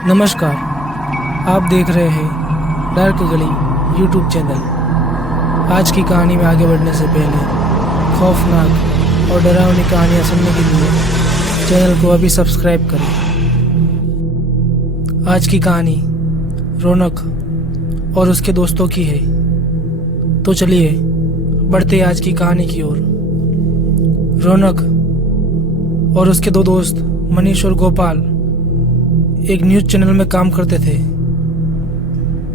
नमस्कार, आप देख रहे हैं डार्क गली यूट्यूब चैनल। आज की कहानी में आगे बढ़ने से पहले खौफनाक और डरावनी कहानियाँ सुनने के लिए चैनल को अभी सब्सक्राइब करें। आज की कहानी रौनक और उसके दोस्तों की है। तो चलिए बढ़ते हैं आज की कहानी की ओर। रौनक और उसके दो दोस्त मनीष और गोपाल एक न्यूज़ चैनल में काम करते थे।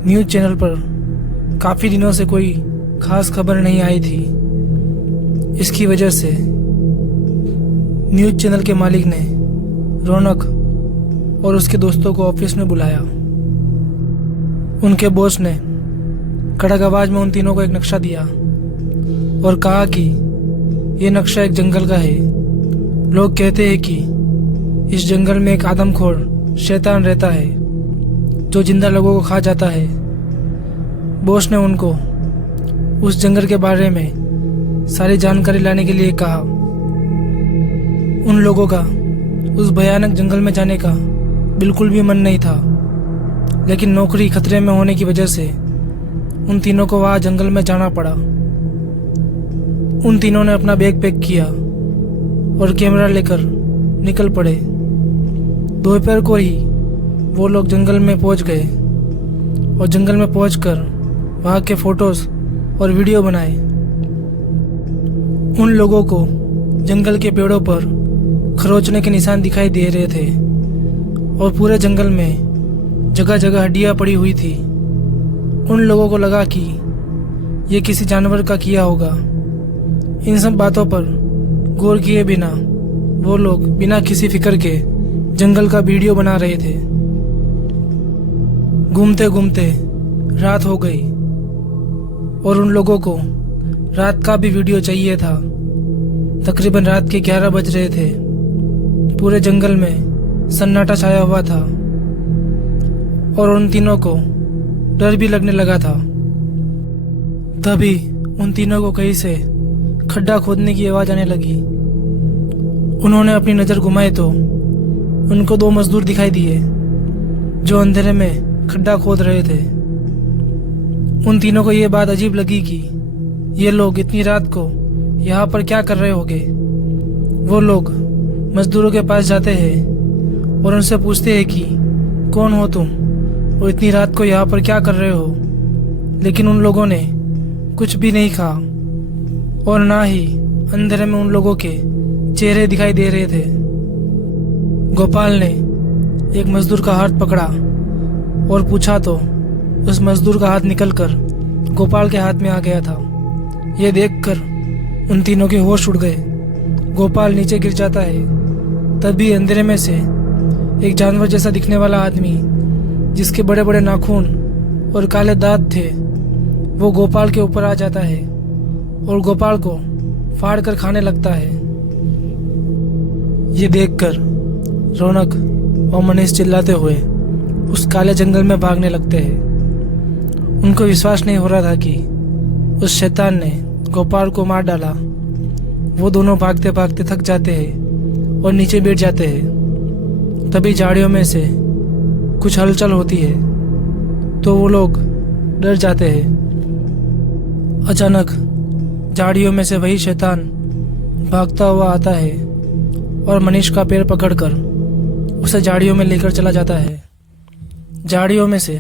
न्यूज़ चैनल पर काफ़ी दिनों से कोई खास खबर नहीं आई थी। इसकी वजह से न्यूज़ चैनल के मालिक ने रौनक और उसके दोस्तों को ऑफिस में बुलाया। उनके बॉस ने कड़क आवाज में उन तीनों को एक नक्शा दिया और कहा कि ये नक्शा एक जंगल का है। लोग कहते हैं कि इस जंगल में एक आदमखोर शैतान रहता है जो जिंदा लोगों को खा जाता है। बॉस ने उनको उस जंगल के बारे में सारी जानकारी लाने के लिए कहा। उन लोगों का उस भयानक जंगल में जाने का बिल्कुल भी मन नहीं था, लेकिन नौकरी खतरे में होने की वजह से उन तीनों को वहां जंगल में जाना पड़ा। उन तीनों ने अपना बैग पैक किया और कैमरा लेकर निकल पड़े। दोपहर को ही वो लोग जंगल में पहुंच गए और जंगल में पहुंचकर वहां के फोटोज और वीडियो बनाए। उन लोगों को जंगल के पेड़ों पर खरोंचने के निशान दिखाई दे रहे थे और पूरे जंगल में जगह जगह हड्डियां पड़ी हुई थी। उन लोगों को लगा कि ये किसी जानवर का किया होगा। इन सब बातों पर गौर किए बिना वो लोग बिना किसी फिक्र के जंगल का वीडियो बना रहे थे। घूमते घूमते रात हो गई और उन लोगों को रात का भी वीडियो चाहिए था। तकरीबन रात के 11 बज रहे थे। पूरे जंगल में सन्नाटा छाया हुआ था और उन तीनों को डर भी लगने लगा था। तभी उन तीनों को कहीं से खड्डा खोदने की आवाज आने लगी। उन्होंने अपनी नजर घुमाई तो उनको दो मजदूर दिखाई दिए जो अंधेरे में खड्डा खोद रहे थे। उन तीनों को ये बात अजीब लगी कि ये लोग इतनी रात को यहाँ पर क्या कर रहे होंगे। वो लोग मजदूरों के पास जाते हैं और उनसे पूछते हैं कि कौन हो तुम और इतनी रात को यहाँ पर क्या कर रहे हो। लेकिन उन लोगों ने कुछ भी नहीं कहा और ना ही अंधेरे में उन लोगों के चेहरे दिखाई दे रहे थे। गोपाल ने एक मजदूर का हाथ पकड़ा और पूछा तो उस मजदूर का हाथ निकलकर गोपाल के हाथ में आ गया था। यह देखकर उन तीनों के होश उड़ गए। गोपाल नीचे गिर जाता है। तभी अंधेरे में से एक जानवर जैसा दिखने वाला आदमी जिसके बड़े बड़े नाखून और काले दांत थे वो गोपाल के ऊपर आ जाता है और गोपाल को फाड़ कर खाने लगता है। ये देखकर रौनक और मनीष चिल्लाते हुए उस काले जंगल में भागने लगते हैं। उनको विश्वास नहीं हो रहा था कि उस शैतान ने गोपाल को मार डाला। वो दोनों भागते भागते थक जाते हैं और नीचे बैठ जाते हैं। तभी झाड़ियों में से कुछ हलचल होती है तो वो लोग डर जाते हैं। अचानक झाड़ियों में से वही शैतान भागता हुआ आता है और मनीष का पैर पकड़कर उसे झाड़ियों में लेकर चला जाता है। झाड़ियों में से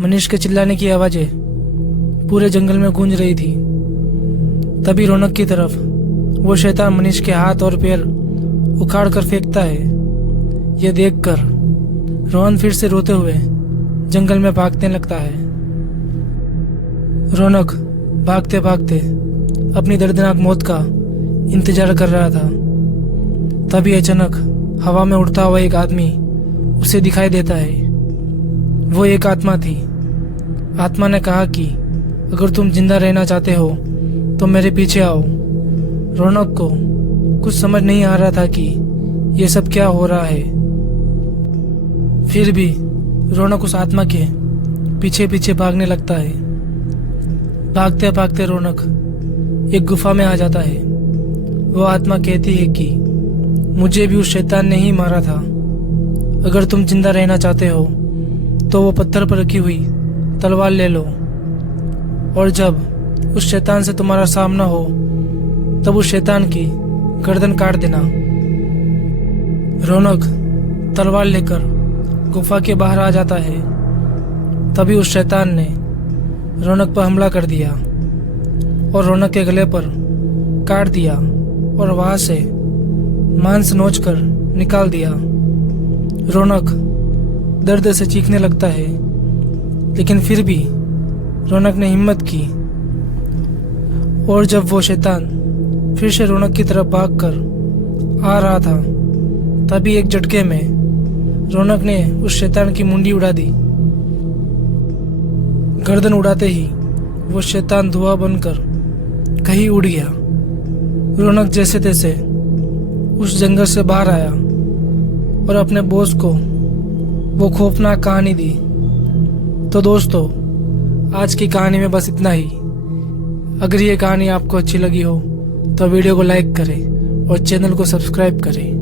मनीष के चिल्लाने की आवाजें पूरे जंगल में गूंज रही थी। तभी रौनक की तरफ वो शैतान मनीष के हाथ और पैर उखाड़ कर फेंकता है। यह देखकर रोहन फिर से रोते हुए जंगल में भागने लगता है। रौनक भागते भागते अपनी दर्दनाक मौत का इंतजार कर रहा था। तभी अचानक हवा में उड़ता हुआ एक आदमी उसे दिखाई देता है। वो एक आत्मा थी। आत्मा ने कहा कि अगर तुम जिंदा रहना चाहते हो तो मेरे पीछे आओ। रौनक को कुछ समझ नहीं आ रहा था कि ये सब क्या हो रहा है। फिर भी रौनक उस आत्मा के पीछे पीछे भागने लगता है। भागते भागते रौनक एक गुफा में आ जाता है। वो आत्मा कहती है कि मुझे भी उस शैतान ने ही मारा था। अगर तुम जिंदा रहना चाहते हो तो वो पत्थर पर रखी हुई तलवार ले लो, और जब उस शैतान से तुम्हारा सामना हो तब उस शैतान की गर्दन काट देना। रौनक तलवार लेकर गुफा के बाहर आ जाता है। तभी उस शैतान ने रौनक पर हमला कर दिया और रौनक के गले पर काट दिया और वहां से मांस नोच कर निकाल दिया। रौनक दर्द से चीखने लगता है, लेकिन फिर भी रौनक ने हिम्मत की, और जब वो शैतान फिर से रौनक की तरफ भागकर आ रहा था तभी एक झटके में रौनक ने उस शैतान की मुंडी उड़ा दी। गर्दन उड़ाते ही वो शैतान धुआं बनकर कहीं उड़ गया। रौनक जैसे तैसे उस जंगल से बाहर आया और अपने बॉस को वो खौफनाक कहानी दी। तो दोस्तों, आज की कहानी में बस इतना ही। अगर ये कहानी आपको अच्छी लगी हो तो वीडियो को लाइक करें और चैनल को सब्सक्राइब करें।